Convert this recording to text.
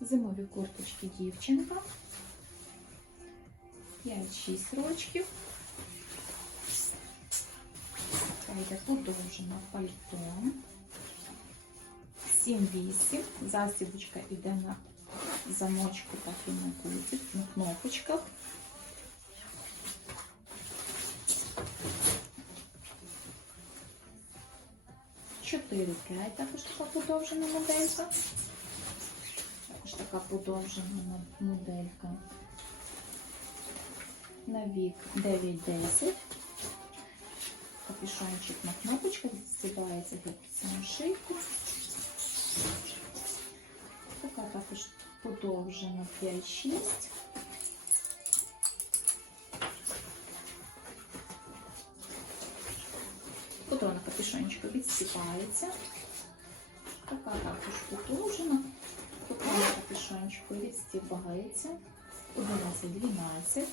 Зимові курточки дівчинка. 5-6 рочків. Йде подовжена пальто. 7-8. Засібочка йде на замочку так на кульці, на кнопочках. Чотири п'ять, також така подовжена моделька. Така подовжена моделька. На вік 9-10. Капюшончик на кнопочках, застібається саму шийку. Така також подовжена 5-6. Потім на капюшончику відстіпається. Така також подовжена. Капюшончику 11-12.